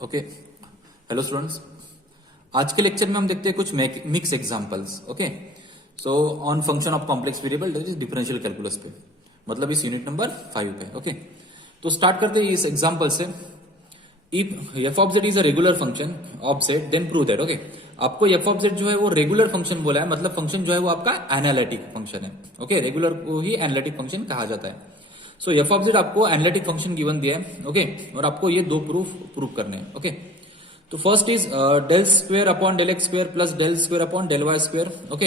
Okay, hello students. आज के lecture में हम देखते हैं कुछ mix examples. Okay, so on function of complex variable that is differential calculus पे, मतलब इस यूनिट नंबर 5 पे। ओके, तो स्टार्ट करते हैं इस एग्जांपल से। If f of z is a regular function of z then prove that. Okay, आपको एफ ऑफ जेड जो है वो रेगुलर फंक्शन बोला है, मतलब फंक्शन जो है वो आपका एनालिटिक फंक्शन है। ओके, रेगुलर को ही एनालिटिक फंक्शन कहा जाता है। सो एफ ऑफ जेड आपको एनालिटिक फंक्शन गिवन दिया है। ओके, और आपको ये दो प्रूफ करने हैं। ओके, तो first is del square upon del x square plus del square upon del y square. Okay,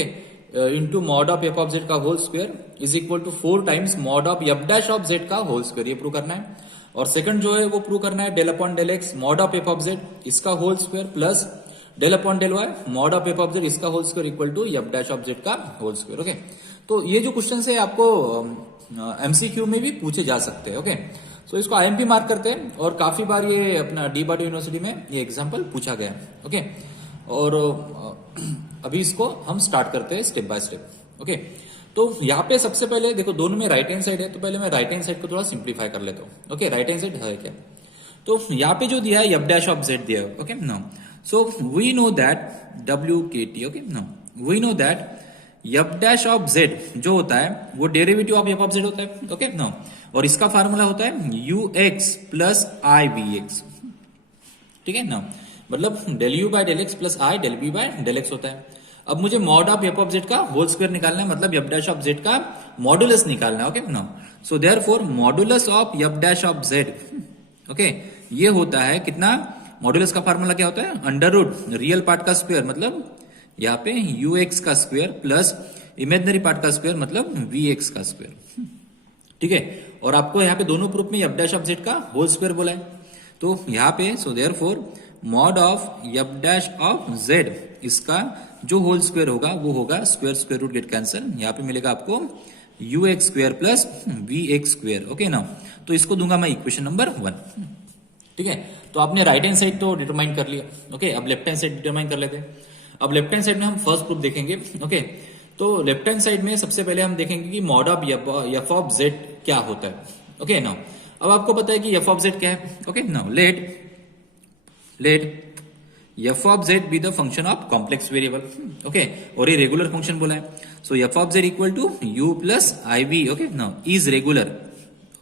into mod of F of Z का whole square is equal to 4 times mod of F dash of Z का whole square. ये prove करना है। और second जो है वो prove करना है del upon del x mod of F of z इसका whole square plus del upon del Y mod of F of z इसका whole square equal to f dash of Z का whole square. Okay, तो ये जो question है आपको MCQ में भी पूछे जा सकते हैं। ओके, सो इसको आईएमपी मार्क करते हैं और काफी बार ये अपना डी बाटी यूनिवर्सिटी में ये एग्जांपल पूछा गया है। ओके, और अभी इसको हम स्टार्ट करते हैं स्टेप बाय स्टेप। ओके, तो यहाँ पे सबसे पहले देखो दोनों में राइट हैंड साइड है, तो पहले मैं राइट हैंड साइड को थोड़ा सिंप्लीफाई कर लेता हूँ। ओके, राइट हैंड साइड है क्या, तो यहाँ पे जो दिया है एफ डैश ऑफ जेड दिया है। Okay, no, so we know that डब्ल्यू k t. Okay, no, we know that f dash of z जो होता है वो derivative of F of z होता है। ओके, नो, और इसका फार्मूला होता है u x plus i v x. ठीक है ना, मतलब del u by del x plus i del b by del x होता है। अब मुझे mod of F of Z का होल स्क्वायर निकालना है, मतलब एफ डैश ऑफ जेड का मॉडुलस निकालना है। ओके ना, so therefore modulus of F dash of z, okay, ये होता है कितना, मॉडुलस का फार्मूला क्या होता है, अंडर रूट रियल पार्ट का स्क्वायर मतलब यहाँ पे यू एक्स का स्क्वायर प्लस इमेजिनरी पार्ट का स्क्वायर मतलब वी एक्स का स्क्वायर। ठीक है, और आपको यहाँ पे दोनों प्रूफ में एफ डैश ऑफ जेड का होल स्क्वायर बोला है, तो यहाँ पे so therefore mod of F dash of z इसका जो होल स्क्वायर होगा वो होगा square square root get cancel, यहाँ पे मिलेगा आपको u x square plus v x square. Okay ना, तो इसको दूंगा मैं इक्वेशन नंबर 1। ठीक है, तो आपने राइट हैंड साइड तो डिटरमाइन कर लिया। ओके, अब लेफ्ट हैंड साइड डिटरमाइन कर लेते हैं। अब लेफ्ट हैंड साइड में हम फर्स्ट प्रूफ देखेंगे। ओके, तो लेफ्ट हैंड साइड में सबसे पहले हम देखेंगे कि mod of F of z क्या होता है। ओके नाउ, अब आपको पता है कि एफ ऑफ जेड क्या है। Okay now, let f of z be the function of complex variable. Okay, और ये रेगुलर फंक्शन बोला है, so f of z equal to u plus i v. Okay now, is regular.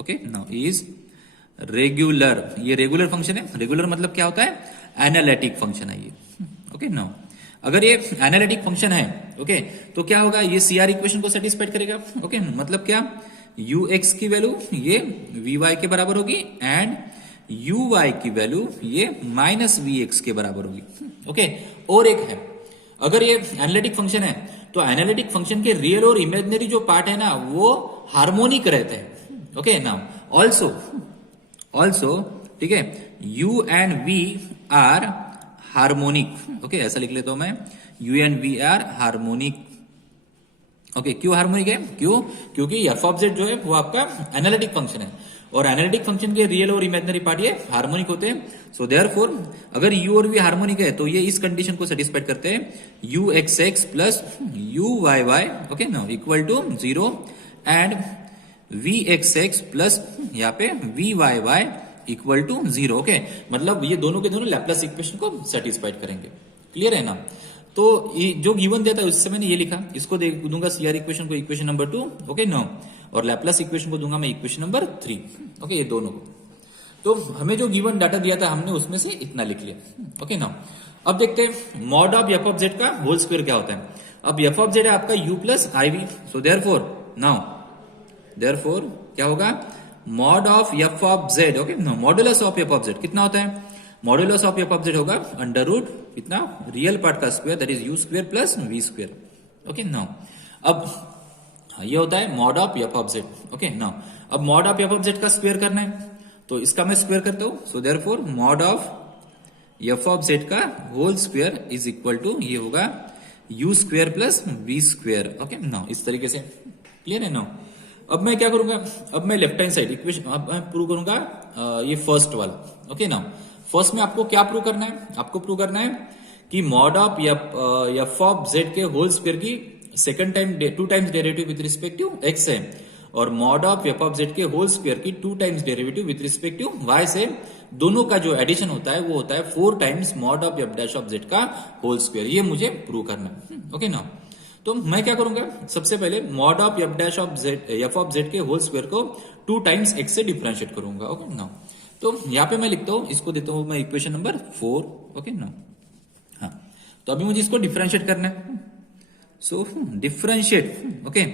Okay now, is regular, ये regular function है। Regular मतलब क्या होता है, एनालिटिक फंक्शन है ये। ओके नाउ, अगर ये एनालिटिक फंक्शन है, ओके, तो क्या होगा, ये सीआर इक्वेशन को सेटिस्फाइड करेगा। ओके, मतलब क्या, यू एक्स की वैल्यू ये वी वाई के बराबर होगी एंड यू वाई की वैल्यू ये माइनस वी एक्स के बराबर होगी। ओके, और एक है, अगर ये एनालिटिक फंक्शन है तो एनालिटिक फंक्शन के रियल और इमेजिनरी जो पार्ट है ना वो हार्मोनिक रहते हैं। ओके नाउ, ऑल्सो ठीक है, u and v are harmonic. Okay, ऐसा लिख लेता हूं मैं, u and v are harmonic. Okay, क्यों हार्मोनिक है, क्योंकि एफ ऑफ जेड जो है वो आपका एनालिटिक फंक्शन है और एनालिटिक फंक्शन के रियल और इमेजिनरी पार्ट ये हार्मोनिक होते हैं। सो देयरफॉर अगर यू और वी हार्मोनिक है तो ये इस कंडीशन को सेटिस्फाइड करते हैं, u x x plus u y y, okay now, equal to 0 and v x x plus यहाँ पे v y y equal to 0। Okay, मतलब ये दोनों के दोनों लैप्लास इक्वेशन को सेटिस्फाइड करेंगे। क्लियर है ना, तो ये जो गिवन देता है उससे मैंने ये लिखा, इसको दूंगा सीआर इक्वेशन को इक्वेशन नंबर 2। ओके नो, और लैप्लास इक्वेशन को दूंगा मैं इक्वेशन नंबर 3। ओके, ये दोनों को, तो हमें जो गिवन डाटा दिया था हमने उसमें से इतना लिख लिया। ओके नाउ, अब देखते हैं mod of F of Z का होल स्क्वायर क्या होता है। अब एफ ऑफ जेड है आपका u plus i v, so therefore क्या होगा, mod of F of z. Okay no, modulus of F of z कितना होता है, modulus of F of z होगा अंडर रूट कितना, रियल पार्ट का square that is u square plus v square. Okay now, अब ये होता है mod of F of z. Okay now, अब mod of F of Z का square करना है तो इसका मैं स्क्वायर करता हूं, so therefore mod of F of Z का whole square is equal to ये होगा u square plus v square. Okay now, इस तरीके से क्लियर है नाउ। अब मैं क्या करूंगा, अब मैं लेफ्ट हैंड साइड इक्वेशन अब मैं प्रूव करूंगा ये फर्स्ट वाला। ओके नाउ, फर्स्ट में आपको क्या प्रूव करना है, आपको प्रूव करना है कि mod of F of Z के होल स्क्वायर की second time 2 times derivative with respect to x है और mod of F of Z के होल स्क्वायर की 2 times derivative with respect to y से दोनों का जो एडिशन होता है वो होता है 4 times mod of F dash of Z का होल स्क्वायर। ये मुझे प्रूव करना है। ओके ना, तो मैं क्या करूंगा, सबसे पहले mod of F dash of Z, F of Z के होल स्क्वायर को 2 टाइम्स एक्स से डिफरेंशिएट करूंगा। ओके ना, तो यहाँ पे मैं लिखता हूं, इसको देता हूं मैं इक्वेशन नंबर 4। ओके ना, हाँ, तो अभी मुझे इसको डिफरेंशिएट करना है। सो differentiate, okay,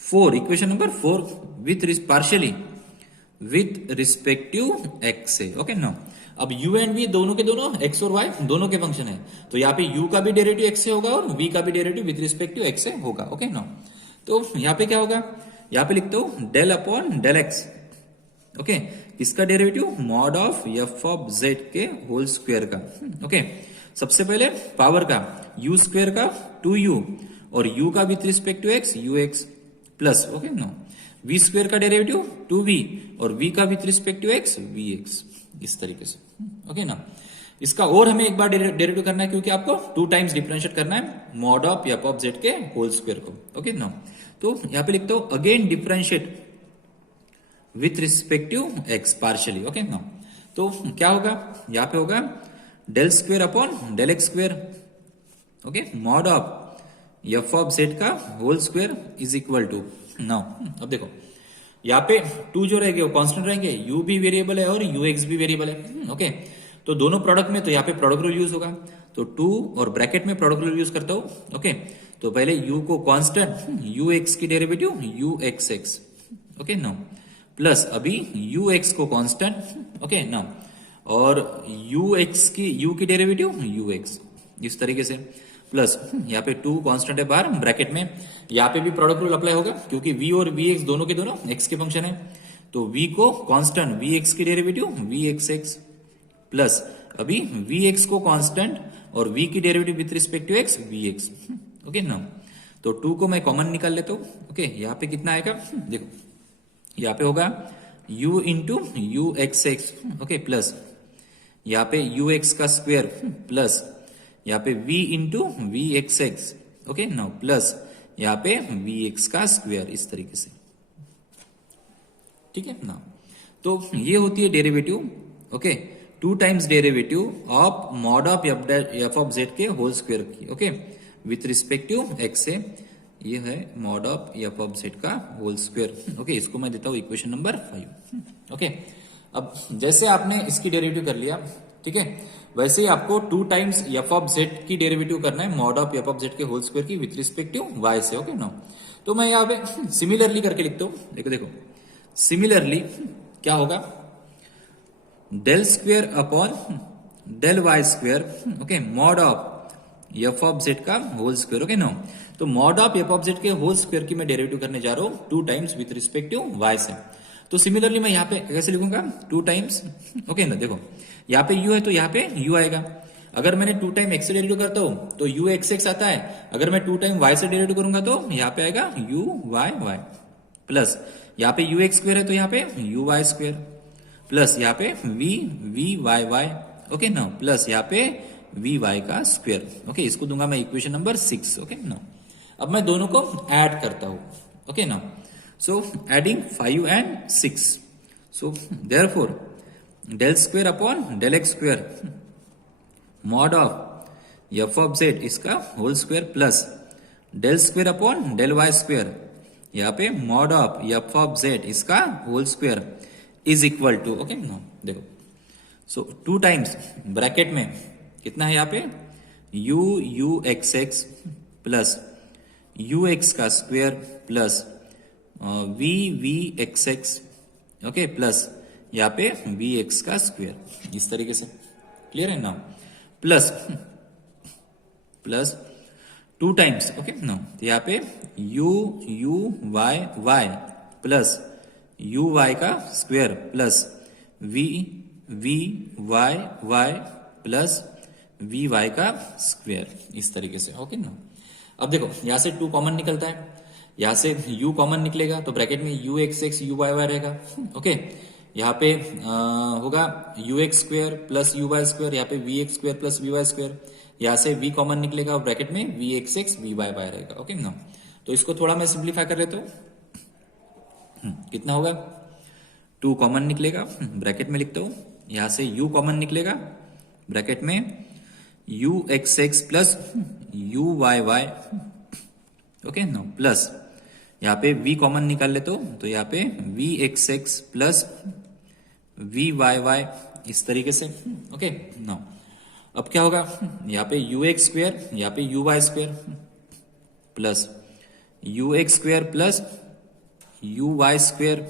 4, equation number 4 with partially with respective x से। ओके ना, अब u एंड v दोनों के दोनों x और y दोनों के फंक्शन है, तो यहाँ पे u का भी डेरिवेटिव x से होगा और v का भी डेरिवेटिव विथ रिस्पेक्टिव x से होगा। ओके ना, तो यहाँ पे क्या होगा, यहाँ पे लिखते हो del upon del x. Okay, किसका derivative, mod of F of Z के होल स्क्वायर का। ओके, सबसे पहले पावर का u स्क्वायर का 2u और u का with respective x ux plus, okay ना, v स्क्वायर का डेरिवेटिव 2v और v का विथ रिस्पेक्टिव x vx, इस तरीके से। ओके ना, इसका और हमें एक बार डेरिवेटिव करना है क्योंकि आपको 2 टाइम्स डिफरेंशिएट करना है mod of F of Z के होल स्क्वायर को। ओके ना, तो यहाँ पे लिखते हो again differentiate with respective x partially. Okay ना, तो क्या होगा, यहाँ पे होगा del square upon del x square. Okay, mod of F of Z का whole square is equal to, now अब देखो यहाँ पे 2 जो रहेंगे वो कांस्टेंट रहेंगे, u भी वेरिएबल है और ux भी वेरिएबल है। ओके, तो दोनों प्रोडक्ट में तो यहाँ पे प्रोडक्ट रूल यूज होगा, तो 2 और ब्रैकेट में प्रोडक्ट रूल यूज करता हूं। ओके, तो पहले u को कांस्टेंट ux की डेरिवेटिव uxx। ओके ना, प्लस अभी ux को कांस्टेंट। ओके ना, और ux की u की डेरिवेटिव ux, इस तरीके से, प्लस यहाँ पे 2 कांस्टेंट है बाहर ब्रैकेट में, यहाँ पे भी प्रोडक्ट रूल अप्लाई होगा क्योंकि v और vx दोनों के दोनों x के फंक्शन है, तो v को कांस्टेंट vx की डेरिवेटिव vxx प्लस अभी vx को कांस्टेंट और v की derivative with respective x vx। Okay ना, तो 2 को मैं कॉमन निकाल लेता हूं। ओके, यहाँ पे कितना आएगा, देखो यहाँ पे होगा u into u x x. Okay, plus यहाँ पे ux का स्क्वायर प्लस यहाँ पे v into v x x. Okay ना, प्लस यहाँ पे vx का स्क्वायर, इस तरीके से। ठीक है ना, तो ये होती है derivative. Okay, 2 times derivative of mod of F of Z के होल स्क्वायर की। ओके, विथ रिस्पेक्टिव x से, ये है mod of F of Z का होल स्क्वायर। ओके, इसको मैं देता हूं इक्वेशन नंबर 5। ओके, अब जैसे आपने इसकी डेरिवेटिव कर लिया, ठीक है, वैसे ही आपको 2 टाइम्स एफ ऑफ जेड की डेरिवेटिव करना है mod of F of Z के होल स्क्वायर की विथ रिस्पेक्टिव y से। ओके ना, तो मैं यहाँ पे सिमिलरली करके लिखता हूं। देखो देखो, सिमिलरली क्या होगा, del square upon del y square. Okay, mod of F of Z का होल स्क्वायर। ओके ना, तो mod of F of Z के होल स्क्वायर की मैं डेरिवेटिव करने जा रहा हूं 2 टाइम्स विथ रिस्पेक्टिव y से। तो सिमिलरली मैं यहाँ पे कैसे लिखूंगा, 2 टाइम्स। ओके ना, देखो यहाँ पे u है तो यहाँ पे u आएगा। अगर मैंने 2 टाइम x से डेरिवेटिव करता हूं तो u x x आता है, अगर मैं 2 टाइम y से डेरिवेटिव करूंगा तो यहाँ पे आएगा u y y प्लस यहाँ पे ux स्क्वायर है तो यहाँ पे u y स्क्वायर प्लस यहाँ पे v y y। ओके ना, प्लस यहाँ पे v y का स्क्वायर। ओके, इसको दूंगा मैं इक्वेशन नंबर 6। ओके ना, अब मैं दोनों को ऐड करता हूं। ओके ना, so adding 5 and 6, so therefore del square upon del x square mod of f of z इसका whole square plus del square upon del y square, यहाँ पे mod of f of z इसका whole square is equal to. Okay ना, देखो सो 2 times bracket में कितना है यहाँ पे u x x plus ux का square plus v x x. Okay, plus यहाँ पे वी एक्स का स्क्वायर, इस तरीके से। क्लियर है ना, प्लस प्लस 2 टाइम्स। ओके ना, तो यहाँ पे u y y plus u y का square plus v y y plus v y का स्क्वायर, इस तरीके से। ओके ना, अब देखो यहाँ से 2 कॉमन निकलता है, यहां से u कॉमन निकलेगा तो ब्रैकेट में u x x u y y रहेगा। ओके, यहाँ पे होगा u x square plus u y square, यहाँ पे v x square plus v y square, यहाँ से v कॉमन निकलेगा और ब्रैकेट में v x x v y y रहेगा। ओके ना, तो इसको थोड़ा मैं सिंप्लीफाई कर लेता हूँ। कितना होगा, 2 कॉमन निकलेगा, ब्रैकेट में लिखता हूँ, यहां से u कॉमन निकलेगा ब्रैकेट में u x x plus u y y, okay no, plus यहाँ पे v कॉमन निकाल ले तो यहाँ पे v x x plus v y y इस तरीके से, ओके नो। अब क्या होगा, यहाँ पे यू एक्स स्क्वेयर, यहाँ पे u y square plus u x square plus u y square,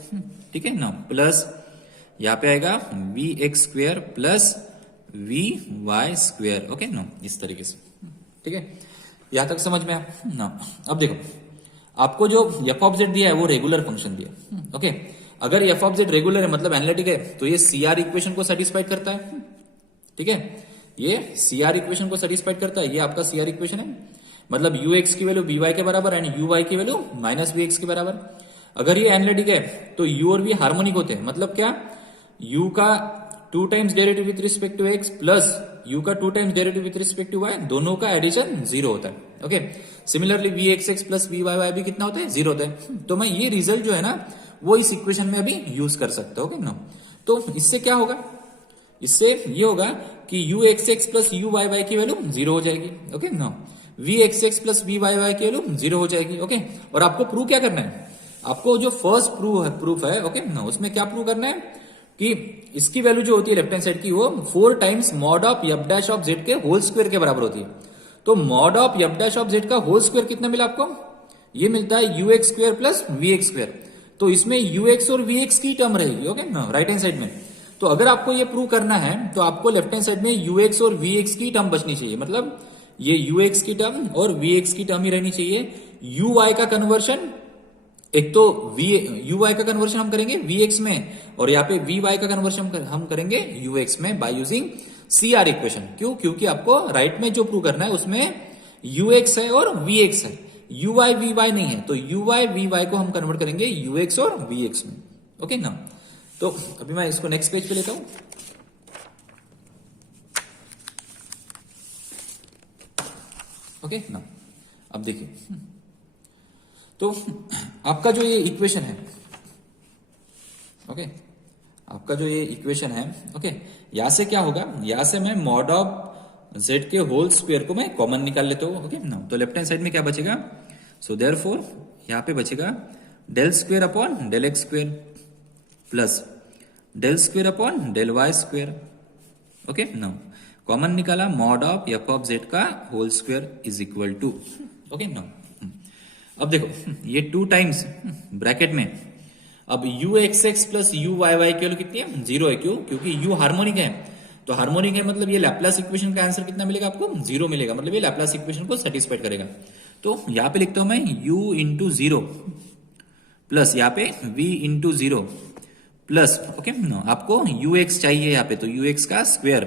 ठीक है ना, प्लस यहाँ पे आएगा v x square plus v y square, okay no, इस तरीके से, ठीक है। यहां तक समझ में आया ना। अब देखो आपको जो एफ ऑफ जेड दिया है वो रेगुलर फंक्शन दिया, ओके। अगर एफ ऑफ जेड रेगुलर है मतलब एनालिटिक है तो ये सीआर इक्वेशन को सेटिस्फाइड करता है, ठीक है। ये सीआर इक्वेशन को सेटिस्फाइड करता है, ये आपका सीआर इक्वेशन है, मतलब यू एक्स की वैल्यू बी वाई के बराबर एंड यू वाई की वैल्यू माइनस बी एक्स के बराबर। अगर ये एनालिटिक है तो यू और वी हार्मोनिक होते हैं, मतलब क्या, यू का 2 times derivative with respect to x plus u का 2 times derivative with respect to y, दोनों का एडिशन 0 होता है, okay. Similarly v x x plus v y y भी कितना होता है, 0 होता है। तो मैं ये रिजल्ट जो है ना वो इस इक्वेशन में अभी यूज कर सकता हूं, ओके ना। तो इससे क्या होगा, इससे ये होगा कि u x x plus u y y की वैल्यू 0 हो जाएगी, ओके ना। V x x plus v y y की वैल्यू 0 हो जाएगी, ओके। और आपको प्रूव क्या करना है, आपको जो फर्स्ट प्रूफ है, ओके ना, उसमें क्या प्रूव करना है कि इसकी वैल्यू जो होती है लेफ्ट हैंड साइड की वो 4 times mod of F dash of Z के होल स्क्वायर के बराबर होती है। तो mod of F dash of Z का होल स्क्वायर कितना मिला आपको, ये मिलता है u x square plus v x square. तो इसमें यू एक्स और वी एक्स की टर्म रहेगी, ओके ना, राइट हैंड साइड में। तो अगर आपको ये प्रूव करना है तो आपको लेफ्ट हैंड साइड में यू एक्स और वी एक्स की टर्म बचनी चाहिए, मतलब ये यू एक्स की टर्म और वी एक्स की टर्म ही रहनी चाहिए। यू वाई का कन्वर्शन, एक तो यू वाई का कन्वर्शन हम करेंगे वी एक्स में और यहाँ पे वी वाई का कन्वर्शन हम करेंगे यू एक्स में by using C R equation. क्यों, क्योंकि आपको राइट में जो प्रूव करना है उसमें यू एक्स है और वी एक्स है, यू वाई वी वाई नहीं है। तो यू वाई वी वाई को हम कन्वर्ट करेंगे यू एक्स और वी एक्स में, ओके ना। तो अभी मैं इसको नेक्स्ट पेज पे लेता हूं, ओके ना। अब देखिए, तो आपका जो ये इक्वेशन है, ओके, आपका जो ये इक्वेशन है, ओके, यहां से क्या होगा, यहां से मैं मॉड ऑफ जेड के होल स्क्वायर को मैं कॉमन निकाल लेता हूं, ओके ना। तो लेफ्ट हैंड साइड में क्या बचेगा, सो देयरफॉर यहां पे बचेगा del square upon del x square plus del square upon del y square, okay ना। कॉमन निकाला, mod of F of Z का whole square is equal to, okay ना। अब देखो ये 2 टाइम्स ब्रैकेट में, अब u x x plus u y y की वैल्यू कितनी है, 0 है। क्यों, क्योंकि यू हार्मोनिक है। तो हार्मोनिक है मतलब ये लैप्लास इक्वेशन का आंसर कितना मिलेगा आपको, 0 मिलेगा, मतलब ये लैप्लास इक्वेशन को सेटिस्फाइड करेगा। तो यहां पे लिखता हूं मैं u इंटू 0 प्लस यहाँ पे v into 0 plus, okay no, आपको यू एक्स चाहिए यहाँ पे, तो यू एक्स का square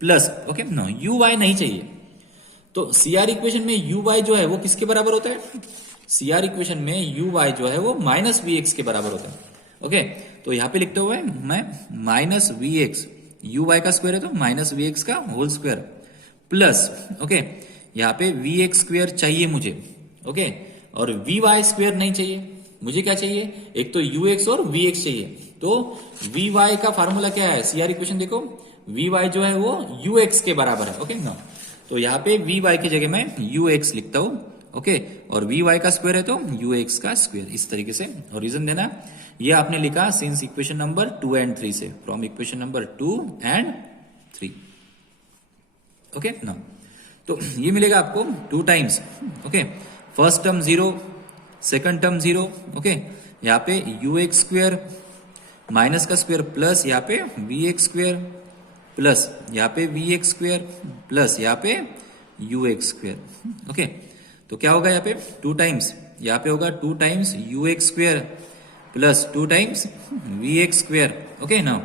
plus, okay no, u y नहीं चाहिए। तो सीआर इक्वेशन में यू वाई जो है वो किसके बराबर होता है, सीआर इक्वेशन में यू वाई जो है वो माइनस वी एक्स के बराबर होता है, ओके। तो यहां पे लिखते हुए मैं minus v x, u y का स्क्वायर है तो माइनस वी एक्स का होल स्क्वायर प्लस, ओके, यहाँ पे वी एक्स स्क्वायर चाहिए मुझे, ओके, और वी वाई स्क्वायर नहीं चाहिए। मुझे क्या चाहिए, एक तो यू एक्स और वी एक्स चाहिए। तो वी वाई का फार्मूला क्या है, सीआर इक्वेशन देखो, वी वाई जो है वो यू एक्स के बराबर है, ओके ना। तो यहाँ पे वी वाई की जगह मैं यू एक्स लिखता हूं, ओके, और वी वाई का स्क्वायर है तो यू एक्स का स्क्वायर, इस तरीके से। और रीजन देना, ये आपने लिखा सिंस इक्वेशन नंबर 2 एंड 3 से, from equation number 2 and 3, okay ना। तो ये मिलेगा आपको 2 times, okay, first term 0, second term 0, okay, यहाँ पे यू एक्स स्क्वायर माइनस का स्क्वायर प्लस यहाँ पे वी एक्स स्क्वायर प्लस यहाँ पे वी एक्स स्क्वायर प्लस यहाँ पे यू एक्स स्क्वायर, ओके। तो क्या होगा यहाँ पे 2 टाइम्स, यहाँ पे होगा 2 times u x square plus 2 times v x square, okay ना।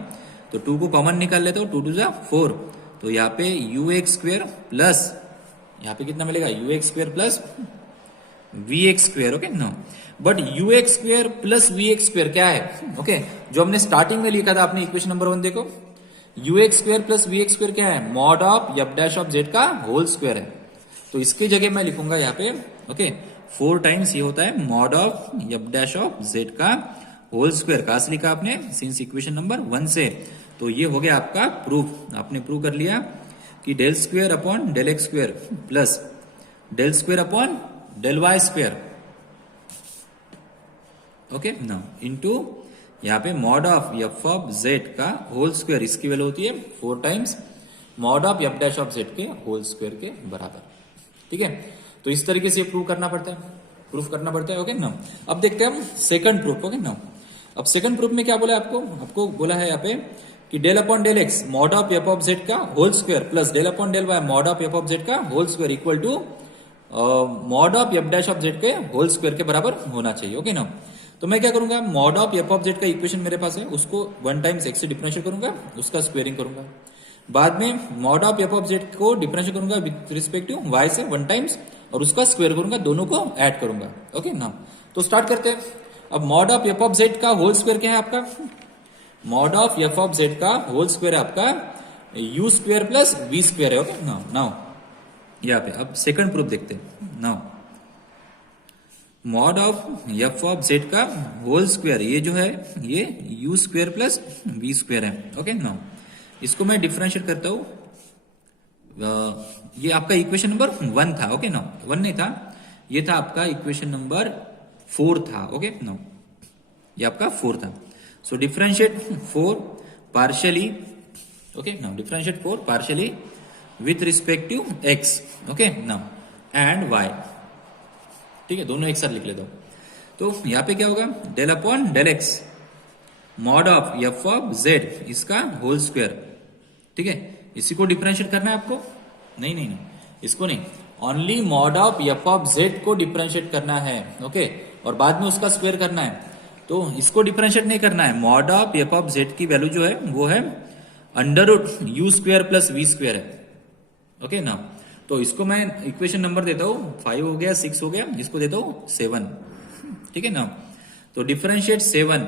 तो 2 को कॉमन निकाल लेते हो, 2 2 जा 4, तो यहाँ पे यू एक्स स्क्वायर प्लस यहाँ पे कितना मिलेगा, u x square plus v x square, okay ना। But u x square plus v x square क्या है, ओके, जो हमने स्टार्टिंग में लिखा था, आपने इक्वेशन नंबर 1 देखो, u x square plus v x square क्या है, mod of F dash of Z का होल स्क्वायर है। तो इसकी जगह मैं लिखूंगा यहाँ पे, ओके, 4 टाइम्स ये होता है mod of F dash of Z का होल स्क्वायर। कहां से लिखा आपने, सिंस इक्वेशन नंबर 1 से। तो ये हो गया आपका प्रूफ। आपने प्रूव कर लिया कि del square upon del x square plus del square upon del y square, okay ना, इनटू यहाँ पे mod of F of Z का होल स्क्वायर, इसकी वैल्यू होती है 4 times mod of F dash of Z के होल स्क्वायर के बराबर। ठीक है, तो इस तरीके से प्रूव करना पड़ता है, प्रूफ करना पड़ता है। ओके ना, अब देखते हैं हम सेकंड प्रूफ। ओके ना, अब सेकंड प्रूफ में क्या बोला आपको, आपको बोला है यहाँ पे कि del upon del x mod of F of Z का whole square plus del upon del Y mod of F of Z का whole square equal to mod of F dash of Z के whole square के बराबर होना चाहिए। Okay ना, तो मैं क्या करूंगा, mod of F of Z का इक्वेशन मेरे पास है, उसको 1 टाइम्स एक्स से डिफरेंशिएट करूंगा, उसका स्क्वेयरिंग करूंगा। बाद में mod of F of Z को डिफरेंशिएट करूंगा विद रिस्पेक्ट टू वाई से 1 टाइम्स और उसका स्क्वायर करूंगा, दोनों को ऐड करूंगा। ओके ना, तो स्टार्ट करते हैं। अब mod of F of Z का होल स्क्वायर क्या है आपका, mod of F of Z का होल स्क्वायर है आपका u square plus v square है। ओके नाउ, नाउ यहाँ पे अब सेकंड प्रूफ देखते हैं। Now mod of F of Z का होल स्क्वायर, ये जो है ये u square plus v square है। ओके नाउ इसको मैं डिफरेंशिएट करता हूं, ये आपका इक्वेशन नंबर 1 था। ओके नाउ 1 नहीं था, ये था आपका इक्वेशन नंबर 4 था। ओके नाउ ये आपका 4 था। So differentiate 4 partially, okay now differentiate 4 partially with respect to x, okay now and y. ठीक है, दोनों एक साथ लिख लेता हूं। तो यहां पे क्या होगा, del upon del x mod of F of z इसका होल स्क्वायर। ठीक है, इसी को डिफरेंशिएट करना है आपको, नहीं नहीं नहीं इसको नहीं, only mod of F of Z को डिफरेंशिएट करना है। ओके, और बाद में उसका स्क्वायर करना है, तो इसको डिफरेंशिएट नहीं करना है। Mod of F of z की वैल्यू जो है वो है under root u square plus v square है। ओके ना, तो इसको मैं इक्वेशन नंबर देता हूं, 5 हो गया, 6 हो गया, इसको देता हूं 7। ठीक है ना, तो differentiate 7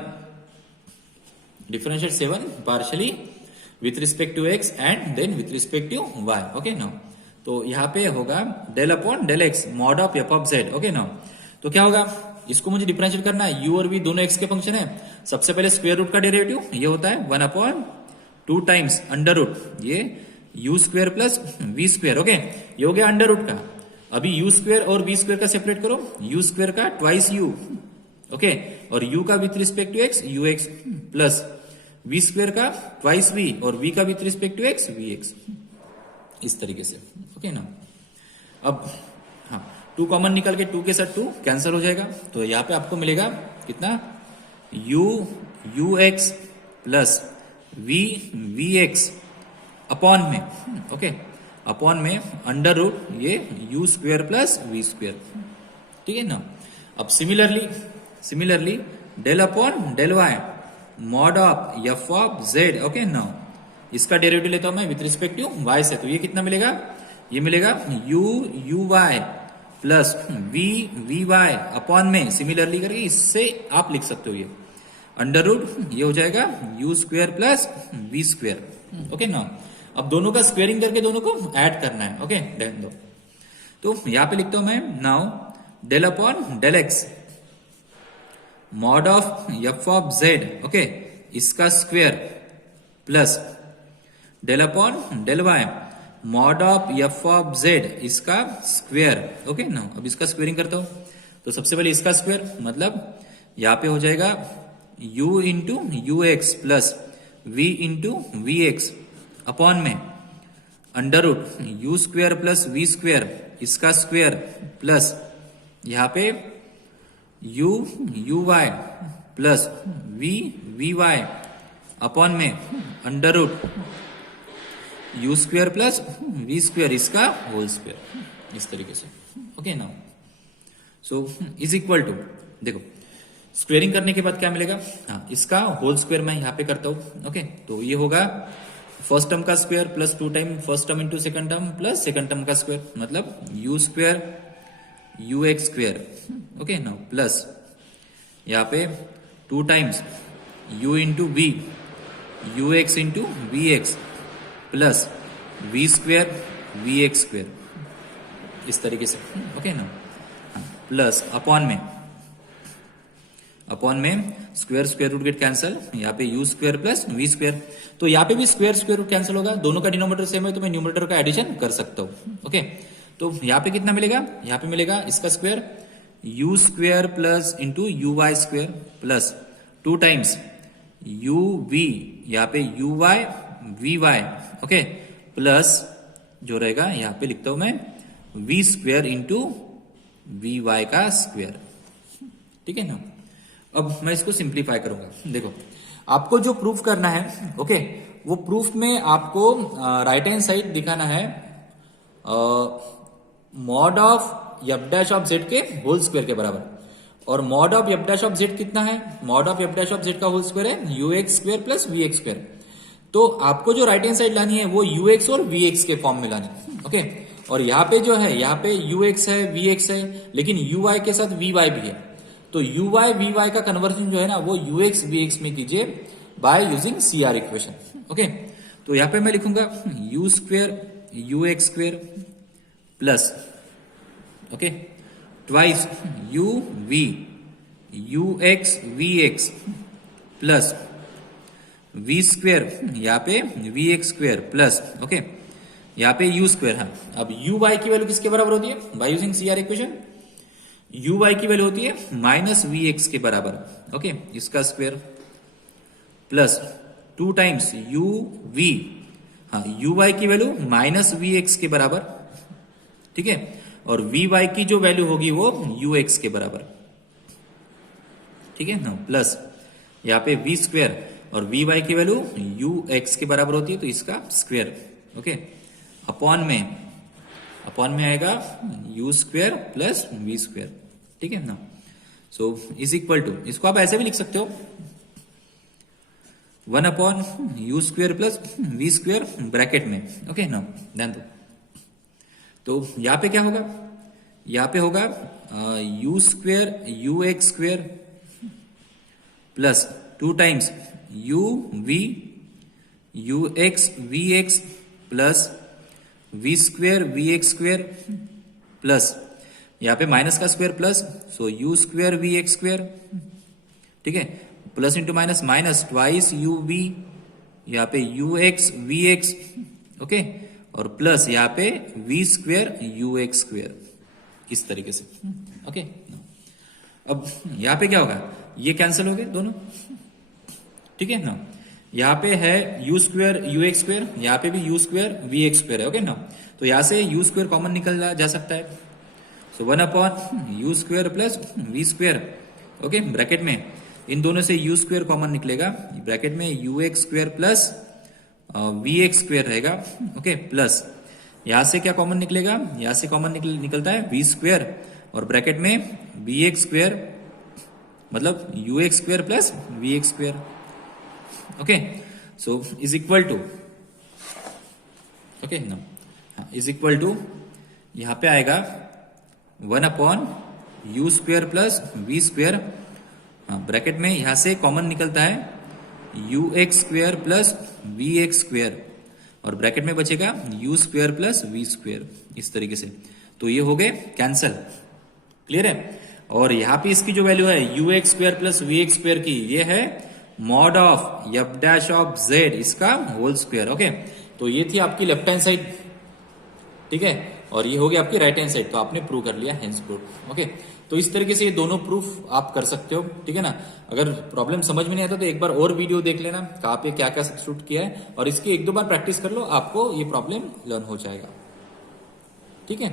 partially with respect to x and then with respect to y. Okay ना, तो यहां पे होगा del upon del x mod of F of z. Okay ना, तो क्या होगा, इसको मुझे डिफरेंशिएट करना है, यू और वी दोनों एक्स के फंक्शन है। सबसे पहले स्क्वायर रूट का डेरिवेटिव ये होता है 1 अपॉन 2 टाइम्स अंडर रूट ये u square plus v square. Okay, ये हो गया अंडर रूट का। अभी यू स्क्वायर और वी स्क्वायर का सेपरेट करो, यू स्क्वायर का ट्वाइस यू, ओके, और यू का with respect to x u x plus v square का ट्वाइस वी और वी का with respect to x v x, इस तरीके से। ओके ना, अब हाँ 2 कॉमन निकल के 2 के साथ 2 कैंसिल हो जाएगा, तो यहां पे आपको मिलेगा कितना, u x plus v x upon m, okay upon में अंडर रूट ये u square plus v square. ठीक है ना, अब similarly del upon del Y mod of F of z. Okay now इसका डेरिवेटिव लेता हूं मैं विथ रिस्पेक्ट टू वाई से, तो ये कितना मिलेगा, ये मिलेगा u y plus v y upon में सिमिलरली करके इससे आप लिख सकते हो ये अंडर रूट, ये हो जाएगा u square plus v square. Okay now अब दोनों का स्क्वेयरिंग करके दोनों को ऐड करना है। ओके ध्यान दो, तो यहां पे लिखता हूं मैं now del upon del x mod of F of z, okay इसका square plus del upon del Y mod of F of z इसका स्क्वेयर। ओके ना, अब इसका स्क्वेयरिंग करता हूं, तो सबसे पहले इसका स्क्वेयर मतलब यहां पे हो जाएगा u into u x plus v into v x upon में under root u square plus v square इसका स्क्वेयर प्लस यहां पे u y plus v y upon में under root u square plus v square इसका whole square, इस तरीके से। Okay ना, सो इज इक्वल टू, देखो स्क्वेयरिंग करने के बाद क्या मिलेगा, हाँ इसका होल स्क्वायर मैं यहां पे करता हूं। ओके, तो ये होगा फर्स्ट टर्म का square plus 2 time first term into second term plus second term का स्क्वायर, मतलब u square u x square. Okay now plus यहाँ पे 2 times u into v u x into v x plus v square v x square, इस तरीके से। Okay ना, plus upon में upon में स्क्वायर रूट गेट कैंसिल, यहाँ पे u square plus v square. तो यहाँ पे भी स्क्वायर रूट कैंसिल होगा, दोनों का डिनोमिनेटर सेम है तो मैं न्यूमरेटर का एडिशन कर सकता हूँ। ओके, तो यहाँ पे कितना मिलेगा, यहाँ पे मिलेगा इसका square u square plus into u y square plus 2 times u v, यहाँ पे u y v y, okay, plus जो रहेगा यहाँ पे लिखता हूं मैं v square into v y का स्क्वायर। ठीक है ना। अब मैं इसको सिंप्लीफाई करूंगा। देखो आपको जो प्रूफ करना है, ओके, वो प्रूफ में आपको राइट हैंड साइड दिखाना है mod of F dash of Z के होल स्क्वायर के बराबर, और mod of F dash of z कितना है, mod of F dash of Z का होल स्क्वायर है u x square plus v x square. तो आपको जो राइट हैंड साइड लानी है वो यू एक्स और वी एक्स के फॉर्म में लानी है। ओके, और यहाँ पे जो है, यहाँ पे यू एक्स है वी एक्स है, लेकिन यू वाई के साथ वी वाई भी है। तो यू वाई वी वाई का कन्वर्जन जो है ना वो यू एक्स वी एक्स में कीजिए by using C R equation. Okay, तो यहाँ पे मैं लिखूंगा u square u x square plus, okay, twice u v u x v x plus v square, यहाँ पे v x square plus, okay, यहाँ पे यू स्क्वेयर है। अब यू वाई की वैल्यू किसके बराबर होती है, by using C R equation u y की वैल्यू होती है माइनस वी एक्स के बराबर, ओके, इसका square plus 2 times u v, हाँ, यू वाई की वैल्यू माइनस वी एक्स के बराबर, ठीक है, और वी वाई की जो वैल्यू होगी वो यू एक्स के बराबर, ठीक है ना, प्लस यहाँ पे वी स्क्वेयर और वी वाई की वैल्यू यू एक्स के बराबर होती है तो इसका स्क्वेयर, ओके, अपॉन में आएगा u square plus v square, ठीक है ना। सो इज इक्वल टू, इसको आप ऐसे भी लिख सकते हो 1 upon u square plus v square bracket में, ओके ना, ध्यान दो। तो यहाँ पे क्या होगा, यहाँ पे होगा u square u x square plus 2 times u v u x v x plus v square v x square plus यहाँ पे माइनस का square plus, so u square v x square, ठीक है, plus into minus minus twice u v, यहाँ पे u x v x, okay, और plus यहाँ पे v square u x square, इस तरीके से, ओके। अब यहाँ पे क्या होगा, ये कैंसिल हो गए दोनों, ठीक है ना। यहाँ पे है you square u x square, यहाँ पे भी you square v x square है, ओके ना। तो यहाँ से यू स्क्वेयर कॉमन निकल जा सकता है, so 1 upon u square plus v square, okay, bracket में इन दोनों से यू स्क्वेयर कॉमन निकलेगा, ब्रैकेट में u x square plus v x square रहेगा, ओके, प्लस यहाँ से क्या कॉमन निकलेगा, यहाँ से कॉमन निकलता है वी स्क्वेयर और ब्रैकेट में वी एक्स स्क्वेयर, मतलब u x square plus v x square, okay, so is equal to, okay ना, इज इक्वल टू यहां पे आएगा 1 upon u square plus v square, bracket में यहां से कॉमन निकलता है u x square plus v x square और ब्रैकेट में बचेगा u square plus v square, इस तरीके से। तो ये हो गए कैंसल, क्लियर है। और यहाँ पे इसकी जो वैल्यू है u x square plus v x square की, ये है mod of F dash of z, इसका होल स्क्वायर, ओके। तो ये थी आपकी लेफ्ट हैंड साइड, ठीक है, और ये हो गया आपकी राइट हैंड साइड, तो आपने प्रूव कर लिया हेंस प्रूफ, ओके। तो इस तरीके से ये दोनों प्रूफ आप कर सकते हो, ठीक है ना। अगर प्रॉब्लम समझ में नहीं आता तो एक बार और वीडियो देख लेना, कहाँ पे क्या क्या सब्स्टिट्यूट किया है, और इसकी 1-2 बार प्रैक्टिस कर लो, आपको ये प्रॉब्लम लर्न हो जाएगा, ठीक है।